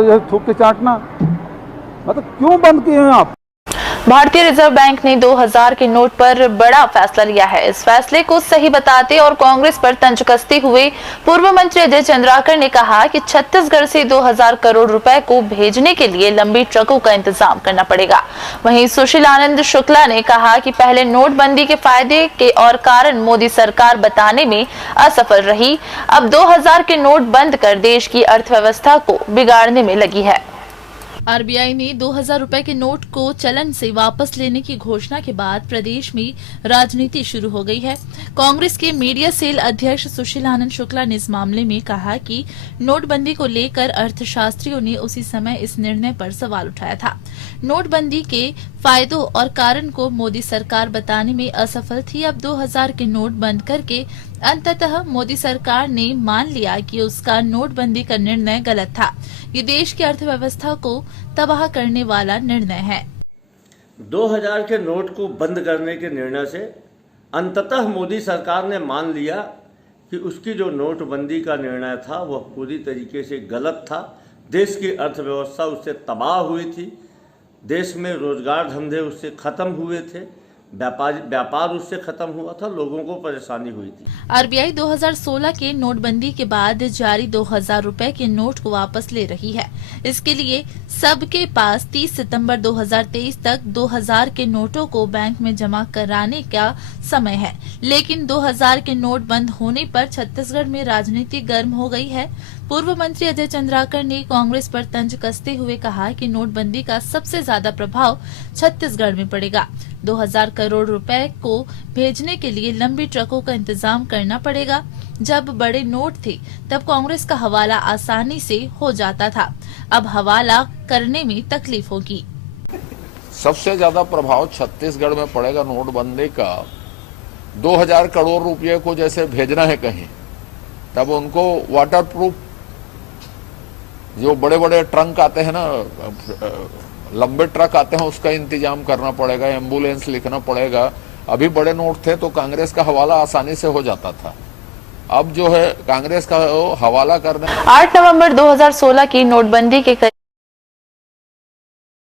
थूक के चाटना, मतलब क्यों बंद किए हैं आप? भारतीय रिजर्व बैंक ने 2000 के नोट पर बड़ा फैसला लिया है। इस फैसले को सही बताते और कांग्रेस पर तंज कसते हुए पूर्व मंत्री अजय चंद्राकर ने कहा कि छत्तीसगढ़ से 2000 करोड़ रुपए को भेजने के लिए लंबी ट्रकों का इंतजाम करना पड़ेगा। वहीं सुशील आनंद शुक्ला ने कहा कि पहले नोटबंदी के फायदे के और कारण मोदी सरकार बताने में असफल रही, अब 2000 के नोट बंद कर देश की अर्थव्यवस्था को बिगाड़ने में लगी है। आरबीआई ने 2000 रुपए के नोट को चलन से वापस लेने की घोषणा के बाद प्रदेश में राजनीति शुरू हो गई है। कांग्रेस के मीडिया सेल अध्यक्ष सुशील आनंद शुक्ला ने इस मामले में कहा कि नोटबंदी को लेकर अर्थशास्त्रियों ने उसी समय इस निर्णय पर सवाल उठाया था। नोटबंदी के फायदों और कारण को मोदी सरकार बताने में असफल थी। अब 2000 के नोट बंद करके अंततः मोदी सरकार ने मान लिया कि उसका नोटबंदी का निर्णय गलत था। ये देश की अर्थव्यवस्था को तबाह करने वाला निर्णय है। 2000 के नोट को बंद करने के निर्णय से अंततः मोदी सरकार ने मान लिया कि उसकी जो नोटबंदी का निर्णय था वह पूरी तरीके से गलत था। देश की अर्थव्यवस्था उससे तबाह हुई थी, देश में रोजगार धंधे उससे खत्म हुए थे, व्यापार उससे खत्म हुआ था, लोगों को परेशानी हुई थी। आरबीआई 2016 के नोटबंदी के बाद जारी 2000 रुपए के नोट को वापस ले रही है। इसके लिए सबके पास 30 सितंबर 2023 तक 2000 के नोटों को बैंक में जमा कराने का समय है। लेकिन 2000 के नोट बंद होने पर छत्तीसगढ़ में राजनीति गर्म हो गई है। पूर्व मंत्री अजय चंद्राकर ने कांग्रेस पर तंज कसते हुए कहा कि नोटबंदी का सबसे ज्यादा प्रभाव छत्तीसगढ़ में पड़ेगा। 2000 करोड़ रुपए को भेजने के लिए लंबी ट्रकों का इंतजाम करना पड़ेगा। जब बड़े नोट थे तब कांग्रेस का हवाला आसानी से हो जाता था, अब हवाला करने में तकलीफ होगी। सबसे ज्यादा प्रभाव छत्तीसगढ़ में पड़ेगा नोटबंदी का। 2000 करोड़ रुपए को जैसे भेजना है कहीं, तब उनको वाटरप्रूफ जो बड़े बड़े ट्रंक आते हैं ना, लंबे ट्रक आते हैं, उसका इंतजाम करना पड़ेगा, एम्बुलेंस लिखना पड़ेगा। अभी बड़े नोट थे तो कांग्रेस का हवाला आसानी से हो जाता था, अब जो है कांग्रेस का हवाला करने। 8 नवंबर 2016 की नोटबंदी के करीब